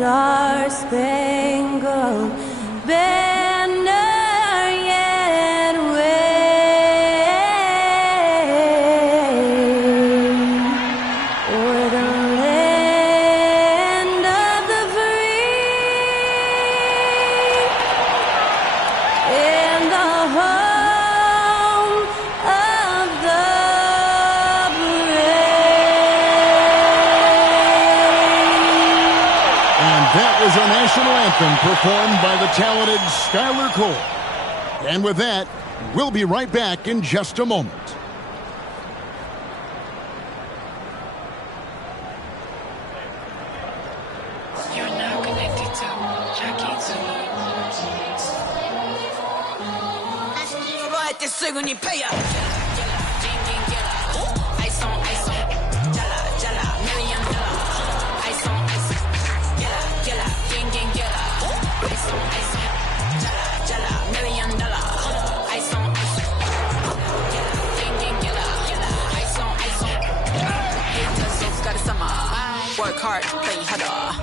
star-spangled banner yet wave o'er the land of the free and the home of the That was our national anthem performed by the talented Skylar Cole. And with that, we'll be right back in just a moment. You're now connected to Jackie Work hard, play harder.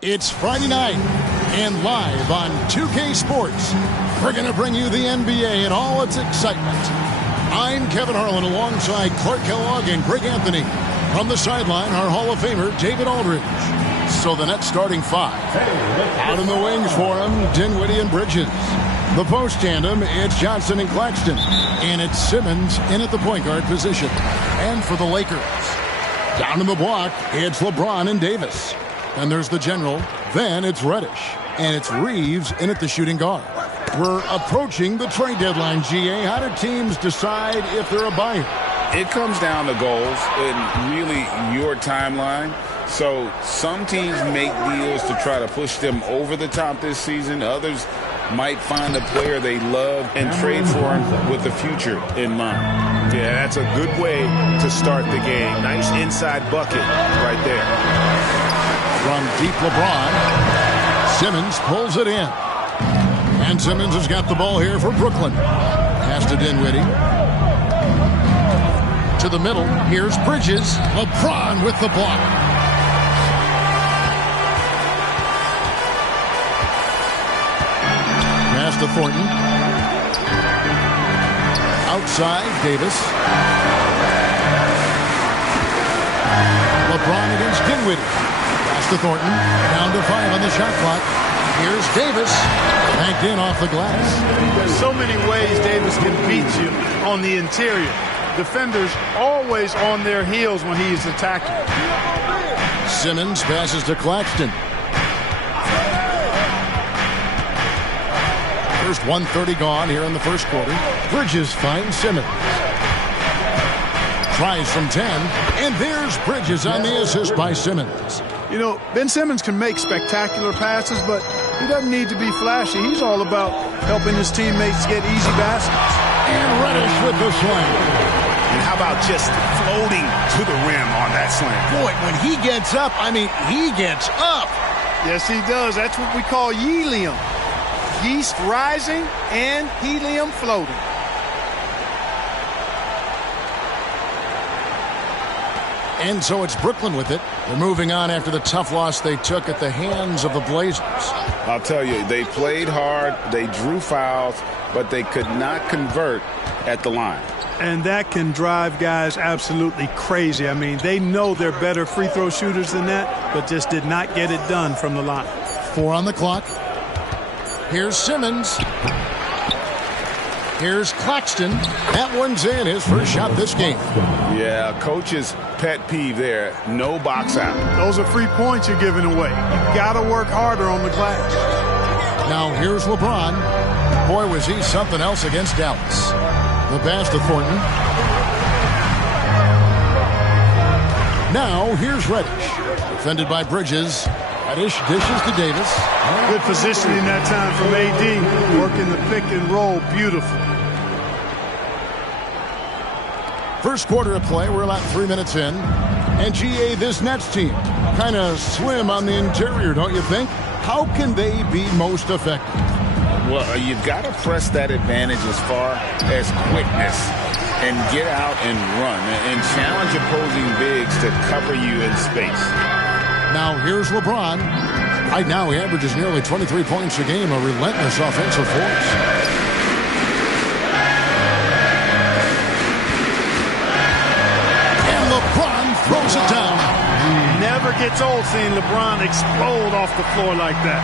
It's Friday night, and live on 2K Sports, we're going to bring you the NBA and all its excitement. I'm Kevin Harlan alongside Clark Kellogg and Greg Anthony. From the sideline, our Hall of Famer, David Aldridge. So the Nets starting five. Out in the wings for him, Dinwiddie and Bridges. The post tandem, it's Johnson and Claxton. And it's Simmons in at the point guard position. And for the Lakers, down in the block, it's LeBron and Davis. And there's the general. Then it's Reddish. And it's Reeves in at the shooting guard. We're approaching the trade deadline, GA. How do teams decide if they're a buyer? It comes down to goals and really your timeline. So some teams make deals to try to push them over the top this season. Others might find a player they love and trade for him with the future in mind. Yeah, that's a good way to start the game. Nice inside bucket right there. From deep LeBron, Simmons pulls it in. And Simmons has got the ball here for Brooklyn. Pass to Dinwiddie. To the middle, here's Bridges. LeBron with the block. Pass to Thornton. Outside, Davis. LeBron against Dinwiddie. Pass to Thornton. Down to 5 on the shot clock. Here's Davis. Banked in off the glass. There's so many ways Davis can beat you on the interior. Defenders always on their heels when he's attacking. Simmons passes to Claxton. First 1:30 gone here in the first quarter. Bridges finds Simmons. Tries from 10, and there's Bridges on the assist by Simmons. You know, Ben Simmons can make spectacular passes, but he doesn't need to be flashy. He's all about helping his teammates get easy baskets. And Reddish with the slam. And how about just floating to the rim on that slam? Boy, when he gets up, I mean, he gets up. Yes, he does. That's what we call helium. Yeast rising and helium floating. And so it's Brooklyn with it. They're moving on after the tough loss they took at the hands of the Blazers. I'll tell you, they played hard, they drew fouls, but they could not convert at the line. And that can drive guys absolutely crazy. I mean, they know they're better free throw shooters than that, but just did not get it done from the line. 4 on the clock. Here's Simmons. Here's Claxton. That one's in, his first shot this game. Yeah, coach's pet peeve there, no box out. Those are free points you're giving away. You got to work harder on the glass. Now here's LeBron. Boy, was he something else against Dallas. The pass to Thornton. Now here's Reddish. Defended by Bridges. Reddish dishes to Davis. Good positioning that time from AD. Working the pick and roll beautiful. First quarter of play, we're about 3 minutes in. And GA, this Nets team, kind of slim on the interior, don't you think? How can they be most effective? Well, you've got to press that advantage as far as quickness and get out and run and challenge opposing bigs to cover you in space. Now here's LeBron. Right now he averages nearly 23 points a game, a relentless offensive force. And LeBron throws it down. Never gets old seeing LeBron explode off the floor like that.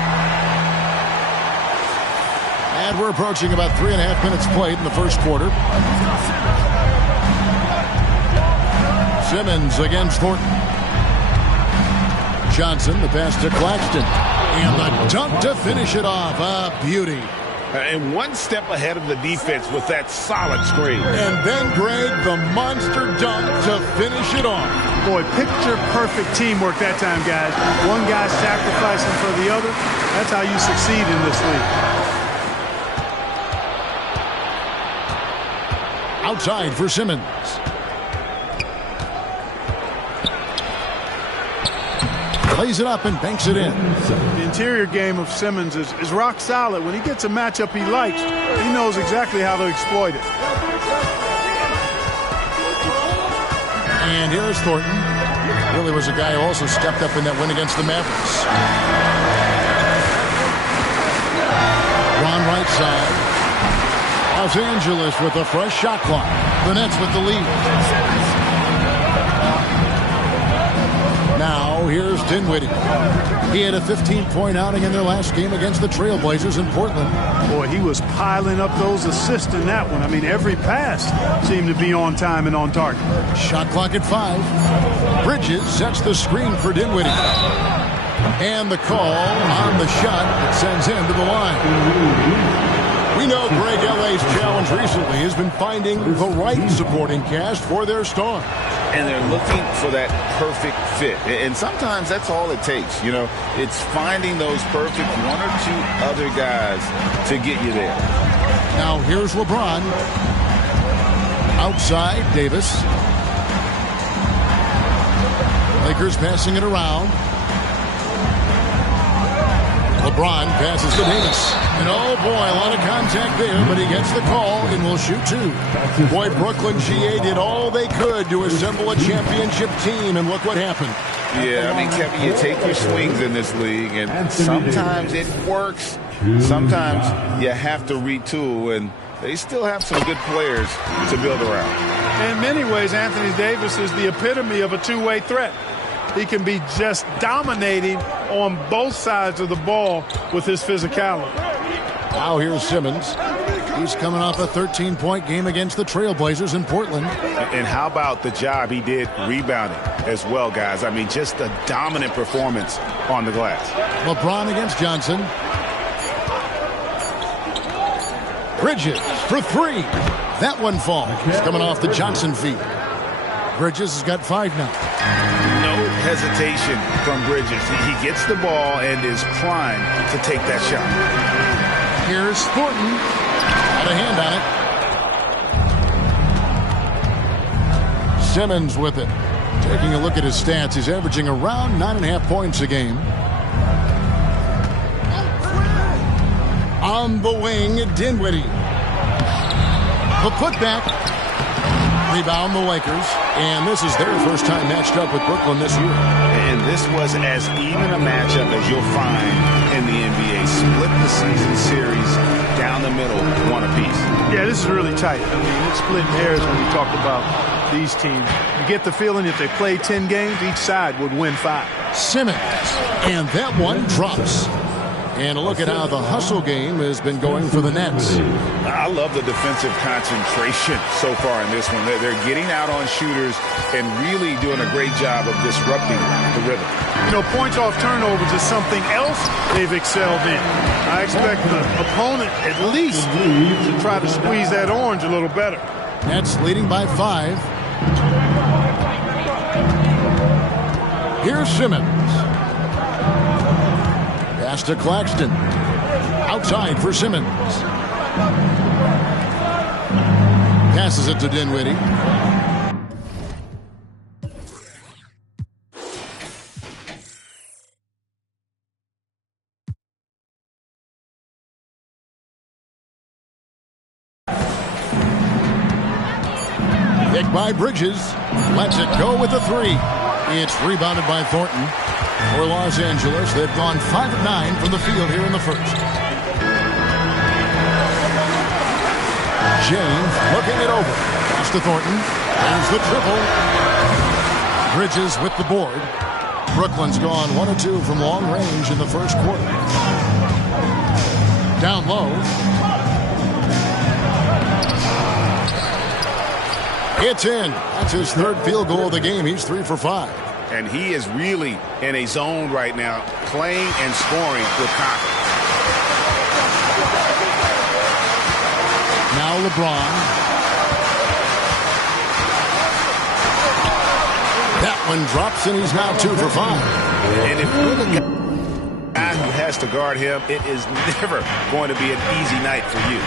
And we're approaching about 3.5 minutes played in the first quarter. Simmons against Thornton. Johnson, the pass to Claxton. And the dunk to finish it off. A beauty. And one step ahead of the defense with that solid screen. And then, Greg, the monster dunk to finish it off. Boy, picture-perfect teamwork that time, guys. One guy sacrificing for the other. That's how you succeed in this league. Outside for Simmons. Lays it up and banks it in. The interior game of Simmons is rock solid. When he gets a matchup he likes, he knows exactly how to exploit it. And here's Thornton. Really was a guy who also stepped up in that win against the Mavericks. Ron right side. Los Angeles with a fresh shot clock. The Nets with the lead. Now, here's Dinwiddie. He had a 15-point outing in their last game against the Trailblazers in Portland. Boy, he was piling up those assists in that one. I mean, every pass seemed to be on time and on target. Shot clock at 5. Bridges sets the screen for Dinwiddie. And the call on the shot that sends him to the line. We know Greg L.A.'s challenge recently has been finding the right supporting cast for their stars. And they're looking for that perfect fit. And sometimes that's all it takes. You know, it's finding those perfect one or two other guys to get you there. Now here's LeBron. Outside, Davis. Lakers passing it around. LeBron passes to Davis. And oh boy, a lot of contact there, but he gets the call and will shoot 2. Boy, Brooklyn GA did all they could to assemble a championship team, and look what happened. Yeah, I mean, Kevin, you take your swings in this league, and sometimes it works. Sometimes you have to retool, and they still have some good players to build around. In many ways, Anthony Davis is the epitome of a two-way threat. He can be just dominating on both sides of the ball with his physicality. Now here's Simmons. He's coming off a 13-point game against the Trailblazers in Portland. And how about the job he did rebounding as well, guys? I mean, just a dominant performance on the glass. LeBron against Johnson. Bridges for 3. That one falls. Coming off the Johnson feed. Bridges has got 5 now. No hesitation from Bridges. He gets the ball and is primed to take that shot. Here's Thornton. Got a hand on it. Simmons with it. Taking a look at his stats, he's averaging around 9.5 points a game. On the wing, Dinwiddie. The putback. Rebound the Lakers. And this is their first time matched up with Brooklyn this year. And this was as even a matchup as you'll find in the NBA. Split the season series down the middle, one apiece. Yeah, this is really tight. I mean, it's splitting hairs when we talk about these teams. You get the feeling if they play 10 games, each side would win 5. Simmons. And that one drops. And a look at how the hustle game has been going for the Nets. I love the defensive concentration so far in this one. They're getting out on shooters and really doing a great job of disrupting the rhythm. You know, points off turnovers is something else they've excelled in. I expect the opponent at least to try to squeeze that orange a little better. Nets leading by 5. Here's Simmons. Pass to Claxton. Outside for Simmons. Passes it to Dinwiddie. Picked by Bridges. Lets it go with a 3. It's rebounded by Thornton. For Los Angeles, they've gone 5 of 9 from the field here in the first. James looking it over. Pass to Thornton. There's the triple. Bridges with the board. Brooklyn's gone 1 of 2 from long range in the first quarter. Down low. It's in. That's his third field goal of the game. He's 3 for 5. And he is really in a zone right now, playing and scoring with confidence. Now LeBron. That one drops, and he's now 2 for 5. And if you're the guy who has to guard him, it is never going to be an easy night for you.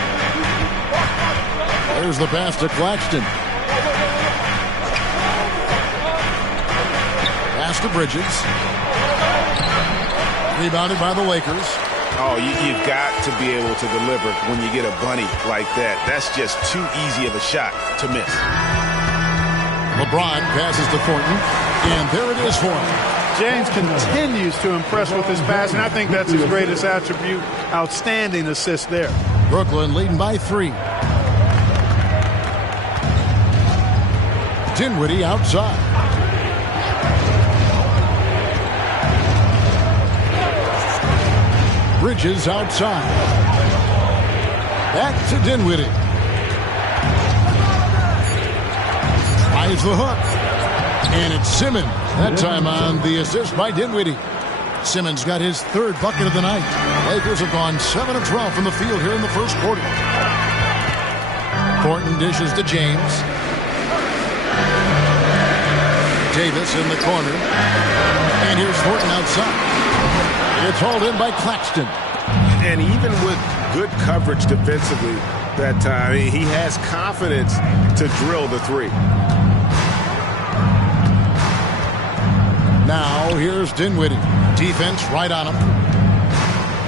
There's the pass to Claxton. Pass to Bridges. Rebounded by the Lakers. Oh, you've got to be able to deliver when you get a bunny like that. That's just too easy of a shot to miss. LeBron passes to Thornton, and there it is for him. James continues to impress with his passing. I think that's his greatest attribute. Outstanding assist there. Brooklyn leading by 3. Dinwiddie outside. Bridges outside. Back to Dinwiddie. Tries the hook. And it's Simmons. That time on the assist by Dinwiddie. Simmons got his 3rd bucket of the night. Lakers have gone 7 of 12 from the field here in the first quarter. Thornton dishes to James. Davis in the corner. And here's Thornton outside. It's hauled in by Claxton. And even with good coverage defensively that time, he has confidence to drill the 3. Now here's Dinwiddie. Defense right on him.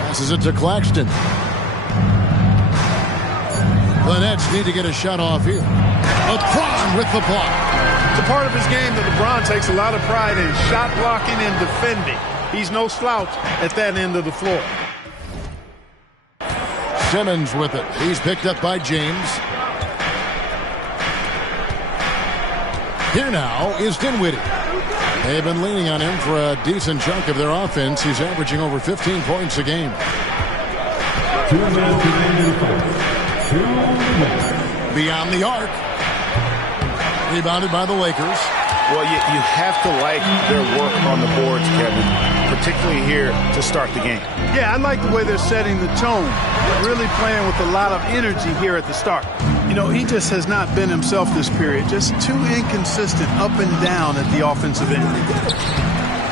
Passes it to Claxton. The Nets need to get a shot off here. LeBron with the block. It's a part of his game that LeBron takes a lot of pride in, shot blocking and defending. He's no slouch at that end of the floor. Simmons with it. He's picked up by James. Here now is Dinwiddie. They've been leaning on him for a decent chunk of their offense. He's averaging over 15 points a game. Beyond the arc. Rebounded by the Lakers. Well, you have to like their work on the boards, Kevin, particularly here to start the game. Yeah, I like the way they're setting the tone. Really playing with a lot of energy here at the start. You know, he just has not been himself this period. Just too inconsistent up and down at the offensive end.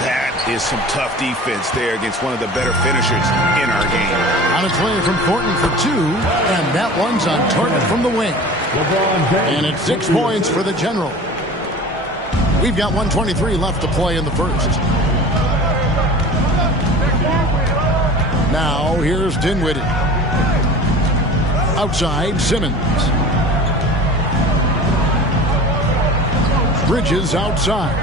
That is some tough defense there against one of the better finishers in our game. On its way from Thornton for 2, and that one's on target from the wing. And it's 6 points for the General. We've got 1:23 left to play in the first. Now here's Dinwiddie. Outside, Simmons. Bridges outside.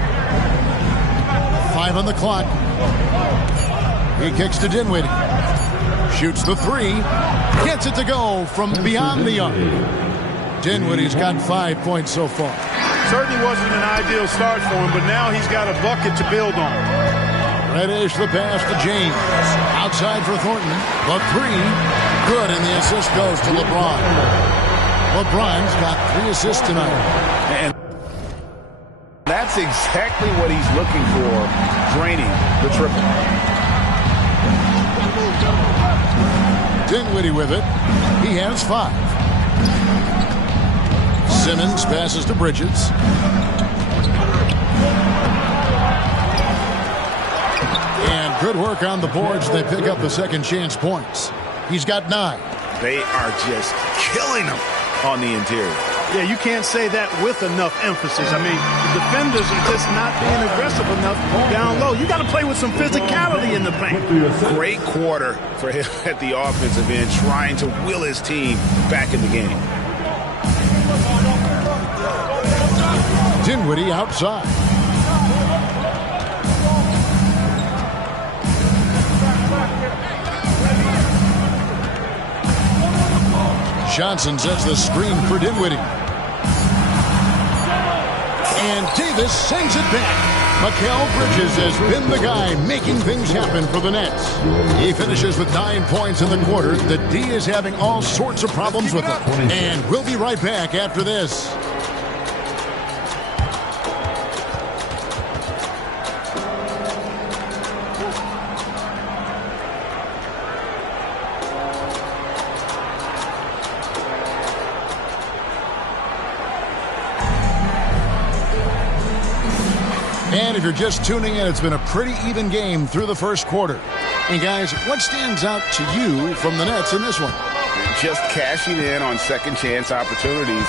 5 on the clock. He kicks to Dinwiddie. Shoots the 3. Gets it to go from beyond the arc. Dinwiddie's got 5 points so far. Certainly wasn't an ideal start for him, but now he's got a bucket to build on. Reddish the pass to James. Outside for Thornton. The 3. Good, and the assist goes to LeBron. LeBron's got 3 assists tonight. And that's exactly what he's looking for, draining the triple. Dinwiddie with it. He has 5. Simmons passes to Bridges. And good work on the boards. They pick up the second chance points. He's got 9. They are just killing them on the interior. Yeah, you can't say that with enough emphasis. I mean, the defenders are just not being aggressive enough down low. You got to play with some physicality in the paint. Great quarter for him at the offensive end, trying to will his team back in the game. Dinwiddie outside. Johnson sets the screen for Dinwiddie. And Davis sends it back. Mikal Bridges has been the guy making things happen for the Nets. He finishes with 9 points in the quarter. The D is having all sorts of problems with him. And we'll be right back after this. And if you're just tuning in, it's been a pretty even game through the first quarter. And guys, what stands out to you from the Nets in this one? Just cashing in on second chance opportunities.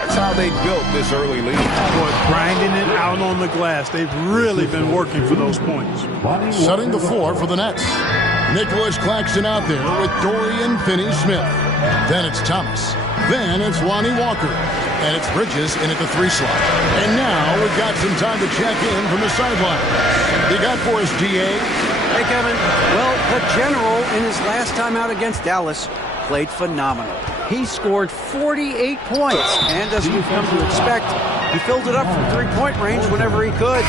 That's how they built this early lead. Boy, grinding it out on the glass. They've really been working for those points. Setting the floor for the Nets. Nicholas Claxton out there with Dorian Finney-Smith. Then it's Thomas. Then it's Lonnie Walker. And it's Bridges in at the 3 slot. And now we've got some time to check in from the sideline. You got for us, DA? Hey, Kevin. Well, the General, in his last time out against Dallas, played phenomenal. He scored 48 points, and as we've come to expect, he filled it up from three-point range whenever he could.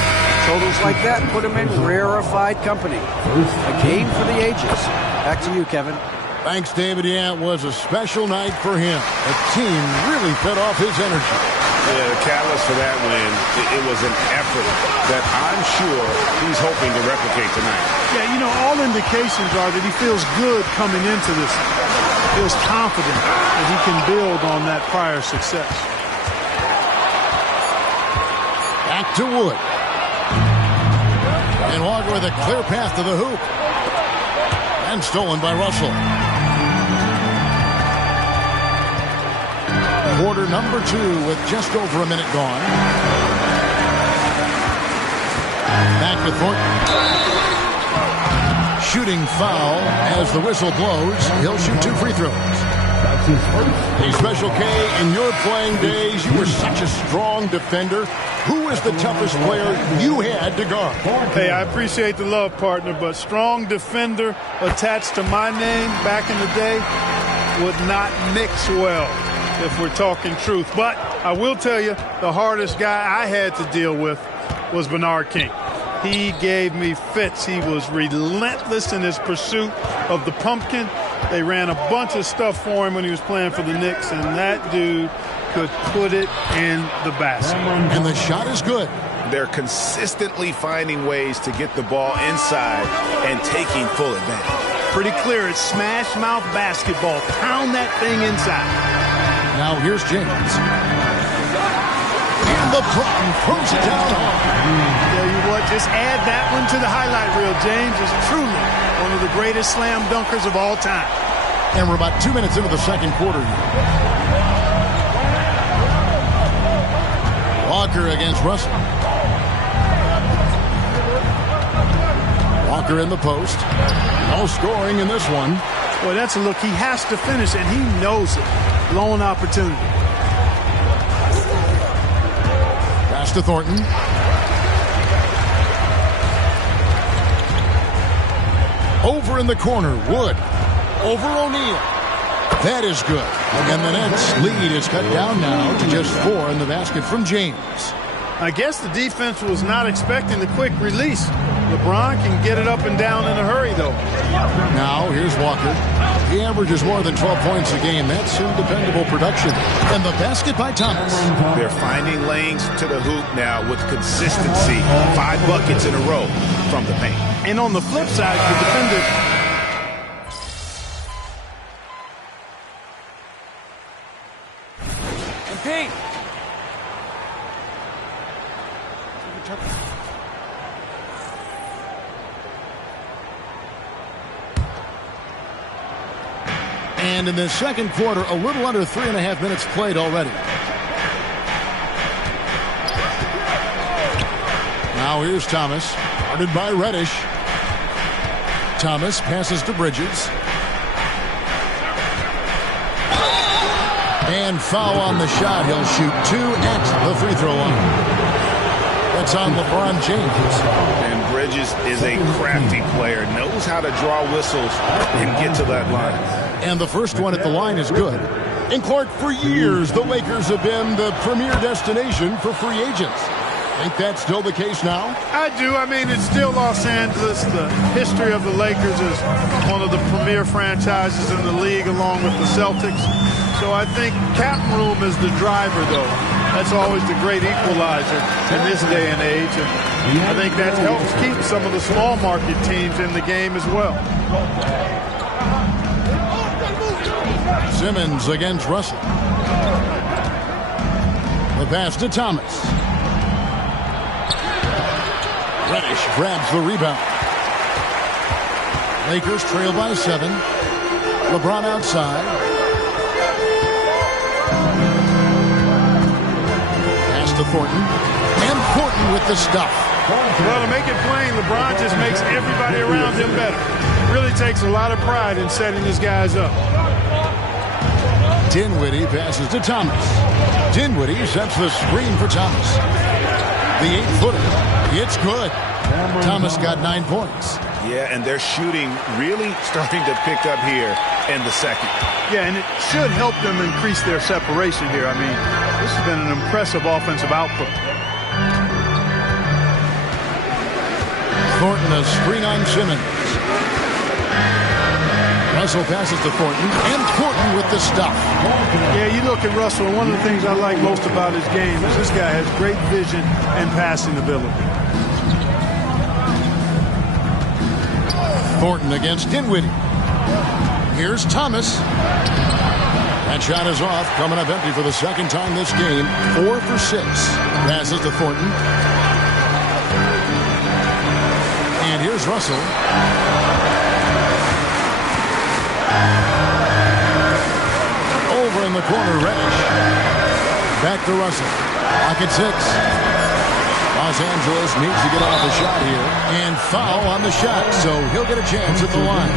Totals like that put him in rarefied company. A game for the ages. Back to you, Kevin. Thanks, David. Yeah, it was a special night for him. The team really fed off his energy. Yeah, the catalyst for that win, it was an effort that I'm sure he's hoping to replicate tonight. Yeah, you know, all indications are that he feels good coming into this. Feels confident that he can build on that prior success. Back to Wood. And Walker with a clear path to the hoop. And stolen by Russell. Quarter number 2 with just over a minute gone. Back to Thornton. Shooting foul as the whistle blows. He'll shoot 2 free throws. Hey, Special K, in your playing days, you were such a strong defender. Who was the toughest player you had to guard? Hey, I appreciate the love, partner, but strong defender attached to my name back in the day would not mix well, if we're talking truth. But I will tell you, the hardest guy I had to deal with was Bernard King. He gave me fits. He was relentless in his pursuit of the pumpkin. They ran a bunch of stuff for him when he was playing for the Knicks, and that dude could put it in the basket. And the shot is good. They're consistently finding ways to get the ball inside and taking full advantage. Pretty clear. It's smash mouth basketball. Pound that thing inside. Now here's James. And LeBron throws it down hard. Tell you what, just add that one to the highlight reel. James is truly one of the greatest slam dunkers of all time. And we're about 2 minutes into the second quarter here. Walker against Russell. Walker in the post. No scoring in this one. Boy, that's a look. He has to finish, and he knows it. Blown opportunity. Pass to Thornton. Over in the corner, Wood. Over O'Neal. That is good. And the Nets' lead is cut down now to just 4 in the basket from James. I guess the defense was not expecting the quick release. LeBron can get it up and down in a hurry, though. Now, here's Walker. He averages more than 12 points a game. That's some dependable production. And the basket by Thomas. They're finding lanes to the hoop now with consistency. 5 buckets in a row from the paint. And on the flip side, the defender... Pete. And in the second quarter, a little under 3.5 minutes played already. Now here's Thomas, guarded by Reddish. Thomas passes to Bridges. And foul on the shot. He'll shoot 2 at the free throw line. That's on LeBron James. And Bridges is a crafty player, knows how to draw whistles and get to that line. And the first one at the line is good. And Clark, for years, the Lakers have been the premier destination for free agents. Think that's still the case now? I do. I mean, it's still Los Angeles. The history of the Lakers is one of the premier franchises in the league, along with the Celtics. So I think cap room is the driver, though. That's always the great equalizer in this day and age. And I think that helps keep some of the small market teams in the game as well. Simmons against Russell. The pass to Thomas. Reddish grabs the rebound. Lakers trail by 7. LeBron outside. Pass to Thornton. And Thornton with the stuff. Well, to make it plain, LeBron just makes everybody around him better. Really takes a lot of pride in setting his guys up. Dinwiddie passes to Thomas. Dinwiddie sets the screen for Thomas. The 8-footer. It's good. Thomas got 9 points. Yeah, and their shooting really starting to pick up here in the second. Yeah, and it should help them increase their separation here. I mean, this has been an impressive offensive output. Thornton a screen on Simmons. Russell passes to Thornton, and Thornton with the stuff. Yeah, you look at Russell, and one of the things I like most about his game is this guy has great vision and passing ability. Thornton against Dinwiddie. Here's Thomas. That shot is off, coming up empty for the second time this game. 4 for 6. Passes to Thornton. And here's Russell. Over in the corner, Reddish. Back to Russell. Clock at 6. Los Angeles needs to get off a shot here. And foul on the shot, so he'll get a chance at the line.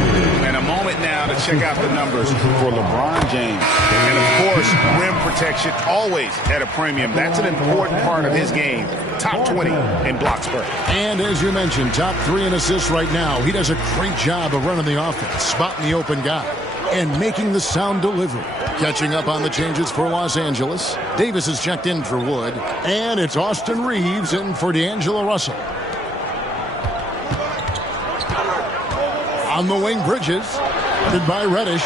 And a moment now to check out the numbers for LeBron James. And, of course, rim protection always at a premium. That's an important part of his game. Top 20 in blocks per. And as you mentioned, top 3 in assists right now. He does a great job of running the offense, spotting the open guy, and making the sound delivery. Catching up on the changes for Los Angeles. Davis is checked in for Wood. And it's Austin Reeves in for D'Angelo Russell. On the wing, Bridges. Headed by Reddish.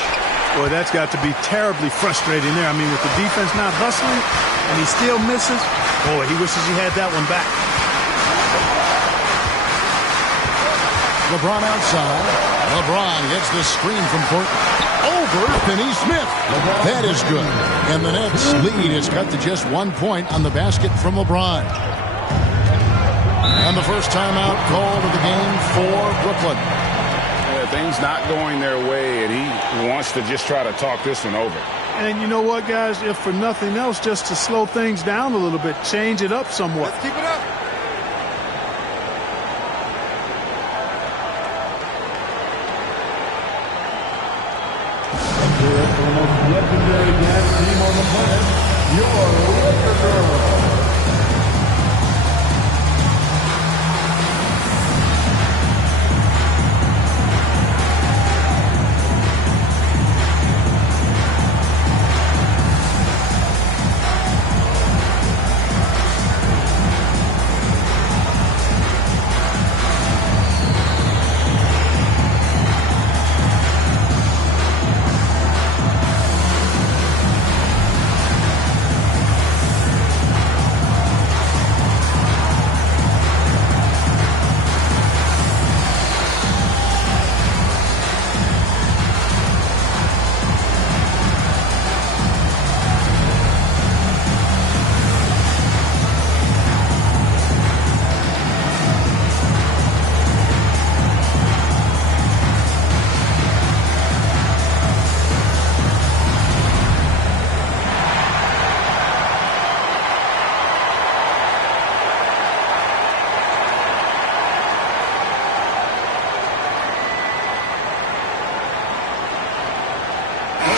Boy, that's got to be terribly frustrating there. I mean, with the defense not hustling, and he still misses. Boy, he wishes he had that one back. LeBron outside. LeBron gets the screen from Thornton. Over Finney-Smith. That is good. And the Nets lead is cut to just 1 point on the basket from LeBron. And the first timeout called of the game for Brooklyn. Yeah, things not going their way, and he wants to just try to talk this one over. And you know what, guys? If for nothing else, just to slow things down a little bit, change it up somewhat. Let's keep it up. Legendary dance team on the planet, your Laker Girls.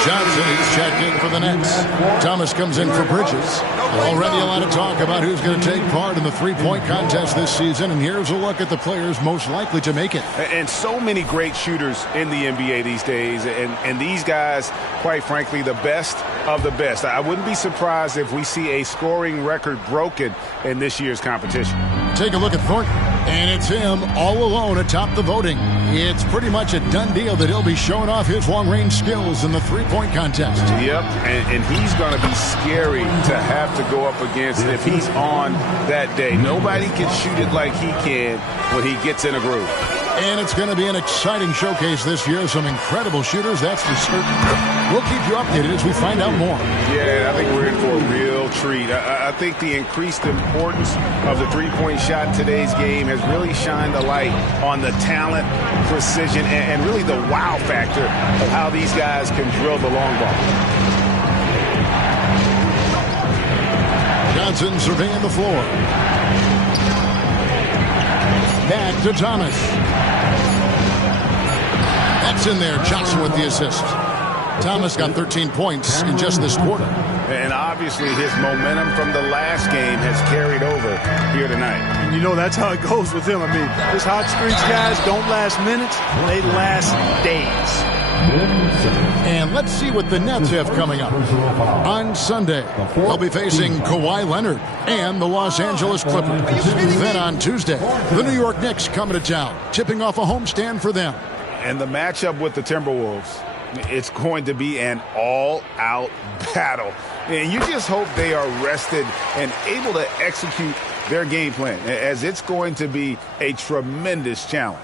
Johnson is checked in for the Nets. Thomas comes in for Bridges. Already a lot of talk about who's going to take part in the three-point contest this season, and here's a look at the players most likely to make it. And so many great shooters in the NBA these days, and these guys, quite frankly, the best of the best. I wouldn't be surprised if we see a scoring record broken in this year's competition. Take a look at Thornton, and it's him all alone atop the voting. It's pretty much a done deal that he'll be showing off his long-range skills in the three-point contest. Yep, and he's going to be scary to have to go up against if he's on that day. Nobody can shoot it like he can when he gets in a groove. And it's going to be an exciting showcase this year. Some incredible shooters, that's for certain. We'll keep you updated as we find out more. Yeah, I think we're in for a real treat. I think the increased importance of the three-point shot in today's game has really shined a light on the talent, precision, and really the wow factor of how these guys can drill the long ball. Johnson surveying the floor. Back to Thomas. That's in there. Johnson with the assist. Thomas got 13 points in just this quarter. And obviously his momentum from the last game has carried over here tonight. And you know that's how it goes with him. I mean, his hot streaks guys don't last minutes. They last days. And let's see what the Nets have coming up. On Sunday, they'll be facing Kawhi Leonard and the Los Angeles Clippers. Then on Tuesday, the New York Knicks coming to town, tipping off a homestand for them. And the matchup with the Timberwolves, it's going to be an all-out battle. And you just hope they are rested and able to execute their game plan, as it's going to be a tremendous challenge.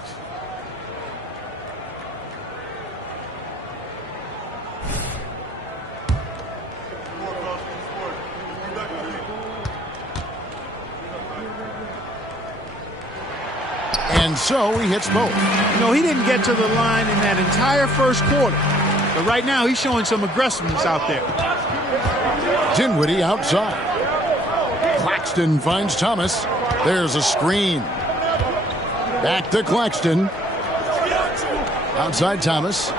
And so he hits both. You know, he didn't get to the line in that entire first quarter. But right now, he's showing some aggressiveness out there. Dinwiddie outside. Claxton finds Thomas. There's a screen. Back to Claxton. Outside Thomas.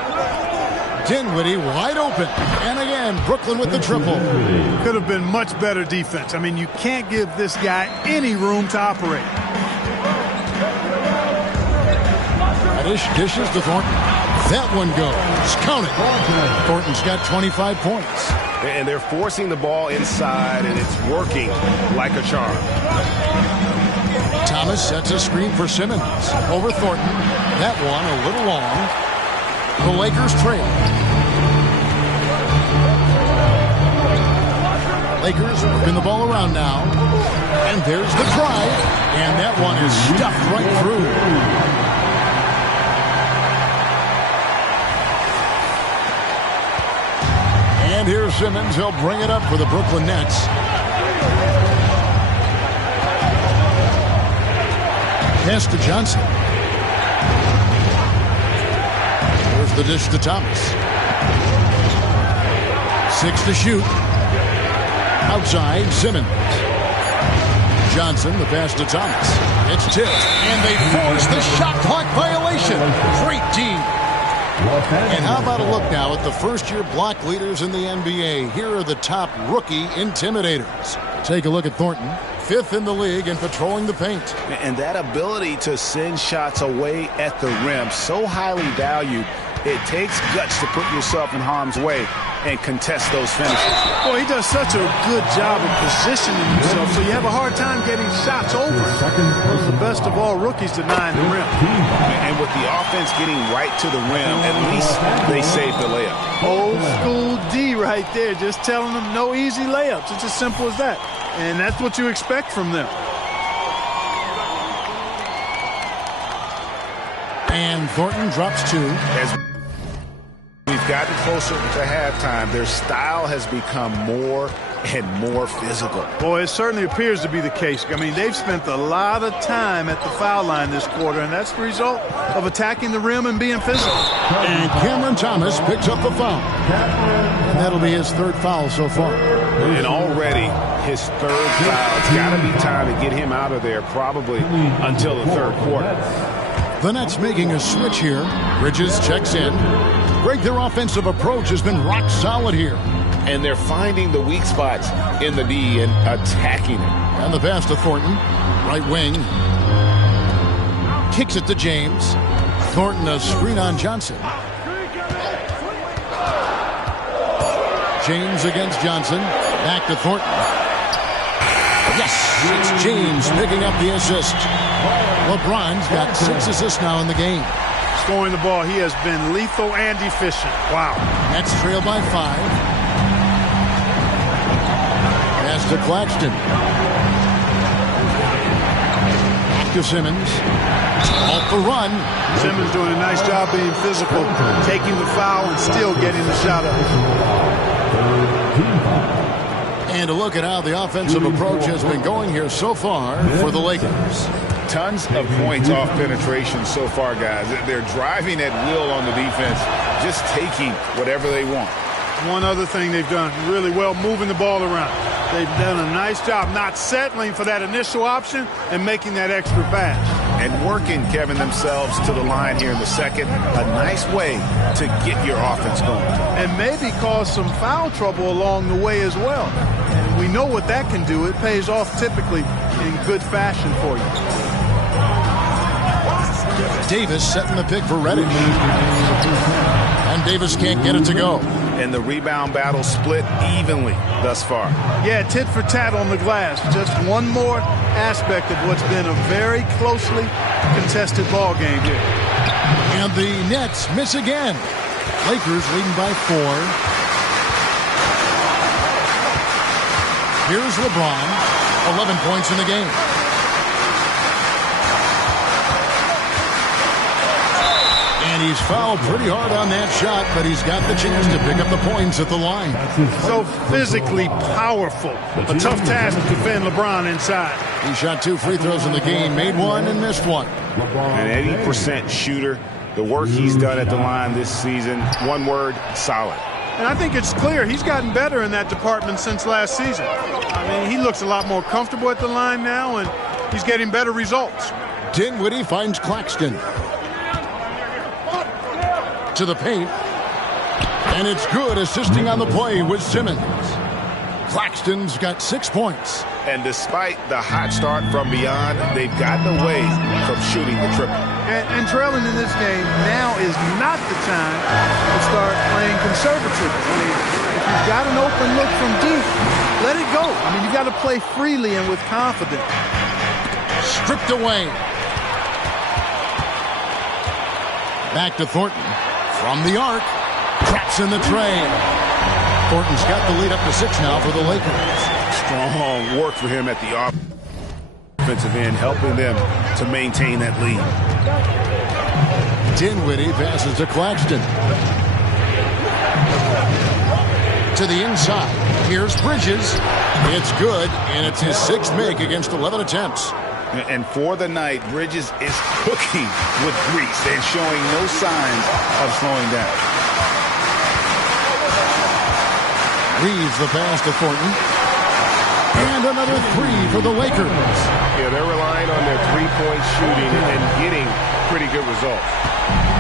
Dinwiddie wide open. And again, Brooklyn with the triple. Could have been much better defense. I mean, you can't give this guy any room to operate. Dishes to Thornton. That one goes. Count it. Thornton's got 25 points. And they're forcing the ball inside, and it's working like a charm. Thomas sets a screen for Simmons. Over Thornton. That one a little long. The Lakers trail. Lakers working the ball around now. And there's the drive. And that one is stuffed right through. And here's Simmons. He'll bring it up for the Brooklyn Nets. Pass to Johnson. There's the dish to Thomas. 6 to shoot. Outside, Simmons. Johnson, the pass to Thomas. It's tipped. And they force the shot clock violation. Great D. And how about a look now at the first-year block leaders in the NBA? Here are the top rookie intimidators. Take a look at Thornton, 5th in the league in patrolling the paint. And that ability to send shots away at the rim, so highly valued. It takes guts to put yourself in harm's way and contest those finishes. Boy, he does such a good job of positioning himself, so you have a hard time getting shots over. One of the best of all rookies denying the rim. And with the offense getting right to the rim, at least they saved the layup. Old school D right there, just telling them no easy layups. It's as simple as that. And that's what you expect from them. And Thornton drops 2. As we've gotten closer to halftime, their style has become more and more physical. Boy, it certainly appears to be the case. I mean, they've spent a lot of time at the foul line this quarter, and that's the result of attacking the rim and being physical. And Cameron Thomas picks up the foul. And that'll be his 3rd foul so far. And already his 3rd foul. It's got to be time to get him out of there probably until the 3rd quarter. The Nets making a switch here. Bridges checks in. Greg, their offensive approach has been rock solid here. And they're finding the weak spots in the D and attacking it. And the pass to Thornton. Right wing. Kicks it to James. Thornton a screen on Johnson. James against Johnson. Back to Thornton. Yes, it's James picking up the assist. LeBron's got 6 assists now in the game. Scoring the ball, he has been lethal and efficient. Wow. Nets trail by 5. Pass to Claxton. Back to Simmons. Off the run. Simmons doing a nice job being physical, taking the foul and still getting the shot up. And a look at how the offensive approach has been going here so far for the Lakers. Tons of points off penetration so far, guys. They're driving at will on the defense, just taking whatever they want. One other thing they've done really well, moving the ball around. They've done a nice job not settling for that initial option and making that extra pass. And working, Kevin, themselves to the line here in the second. A nice way to get your offense going. And maybe cause some foul trouble along the way as well. And we know what that can do. It pays off typically in good fashion for you. Davis setting the pick for Reddish. And Davis can't get it to go. And the rebound battle split evenly thus far. Yeah, tit for tat on the glass. Just one more aspect of what's been a very closely contested ball game here. And the Nets miss again. Lakers leading by 4. Here's LeBron. 11 points in the game. And he's fouled pretty hard on that shot, but he's got the chance to pick up the points at the line. So physically powerful. A tough task to defend LeBron inside. He shot 2 free throws in the game, made 1 and missed 1. An 80% shooter. The work he's done at the line this season, one word, solid. And I think it's clear he's gotten better in that department since last season. I mean, he looks a lot more comfortable at the line now, and he's getting better results. Dinwiddie finds Claxton. To the paint. And it's good, assisting on the play with Simmons. Claxton's got 6 points. And despite the hot start from beyond, they've gotten away from shooting the triple. And trailing in this game, now is not the time to start playing conservative. I mean, if you've got an open look from deep, let it go. I mean, you've got to play freely and with confidence. Stripped away. Back to Thornton. From the arc. Traps in the tray. Thornton's got the lead up to 6 now for the Lakers. Strong work for him at the offensive end, helping them to maintain that lead. Dinwiddie passes to Claxton. To the inside. Here's Bridges. It's good, and it's his 6th make against 11 attempts. And for the night, Bridges is cooking with grease and showing no signs of slowing down. Reeves the pass to Thornton. And another 3 for the Lakers. Yeah, they're relying on their three-point shooting and getting pretty good results.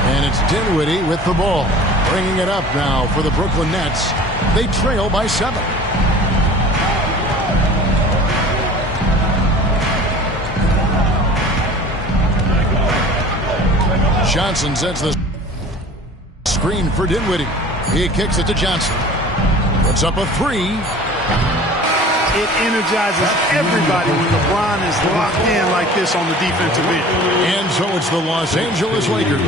And it's Dinwiddie with the ball. Bringing it up now for the Brooklyn Nets. They trail by 7. Johnson sets the screen for Dinwiddie. He kicks it to Johnson. Puts up a 3. It energizes everybody when LeBron is locked in like this on the defensive end. And so it's the Los Angeles Lakers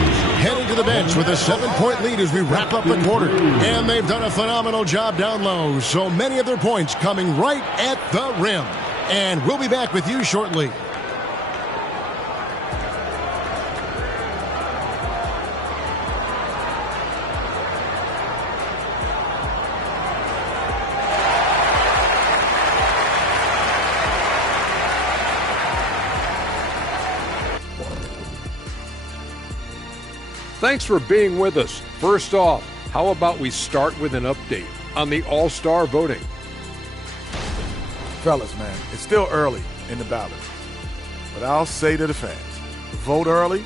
heading to the bench with a 7-point lead as we wrap up the quarter. And they've done a phenomenal job down low. So many of their points coming right at the rim. And we'll be back with you shortly. Thanks for being with us. First off, how about we start with an update on the All-Star voting? Fellas, man, it's still early in the ballot. But I'll say to the fans, vote early,